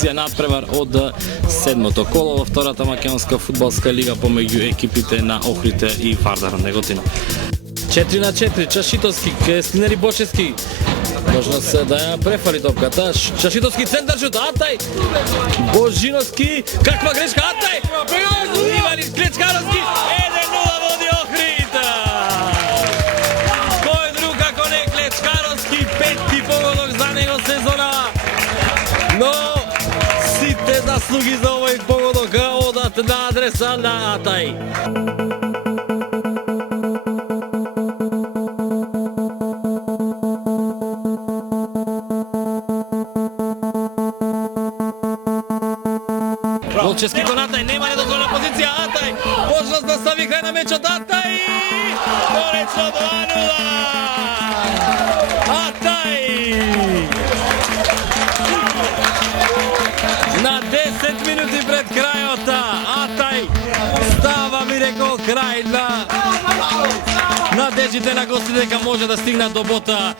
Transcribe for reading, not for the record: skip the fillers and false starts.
Надпревар од седмото коло во втората македонска фудбалска лига помеѓу екипите на Охрите и Вардар Неготина. 4-4, Чашитовски, Стинери Бошевски. Можност да ја префали топката. Чашитовски центар шут, Атај. Божиновски, каква грешка, Атај. Иван Клечкаровски, 1-0 води Охрите. Кој друг како не Клечкаровски, петти погодок за него сезона. Но сите заслуги за овој погодок одат на адреса на Атај. Волчевски кон Атај, нема недозволена позиција, Атај, можност да стави крај на мечот, Атај, коречно 2-0, Атај, на 10 минути пред крајот, Атај става, ми рекол, крај на надеждите на гостите дека може да стигнат до бота.